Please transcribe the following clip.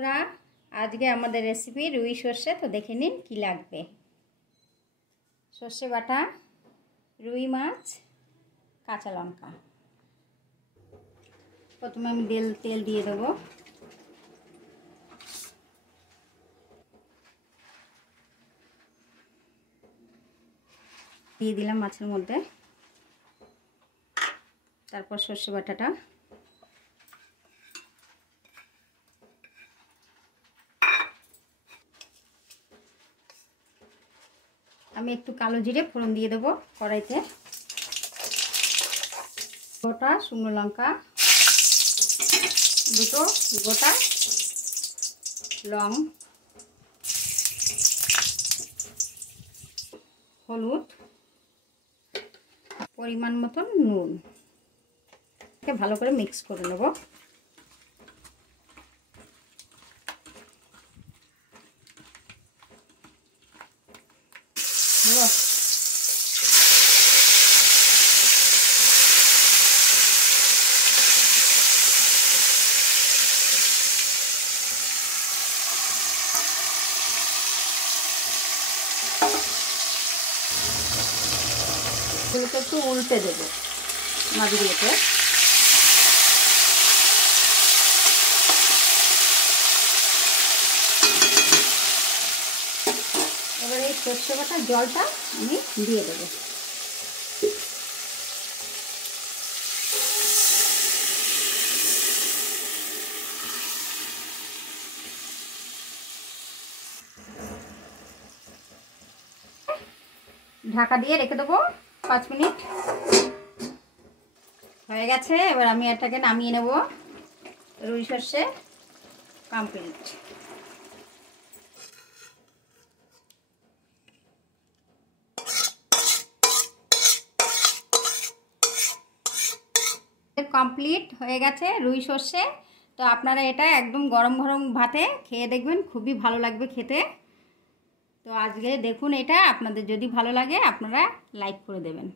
বন্ধুরা, আজকে আমাদের রেসিপি রুই সর্ষে। তো দেখে নিন কি লাগবে। সর্ষে বাটা, রুই মাছ, কাঁচা লঙ্কা। প্রথমে আমি তেল দিয়ে দেবো। দিয়ে দিলাম মাছের মধ্যে। তারপর সর্ষে বাটাটা, আমি একটু কালো জিরে ফোড়ন দিয়ে দেবো কড়াইতে। গোটা শুকনো লঙ্কা, দুটো গোটা লং, হলুদ, পরিমাণ মতন নুন। ভালো করে মিক্স করে নেব। এগুলোকে একটু উল্টে দেবো মাছগুলোকে। এবার এই সর্ষে বাটার জলটা আমি দিয়ে দেবো। ঢাকা দিয়ে রেখে দেবো 5 মিনিট। হয়ে গেছে। এবার আমি এটাকে নামিয়ে নেব। রুই সর্ষে কমপ্লিট। কমপ্লিট হয়ে গেছে রুই সর্ষে। তো আপনারা এটা একদম গরম গরম ভাতে খেয়ে দেখবেন, খুবই ভালো লাগবে খেতে। তো আজকে দেখুন, এটা আপনাদের যদি ভালো লাগে আপনারা লাইক করে দেবেন।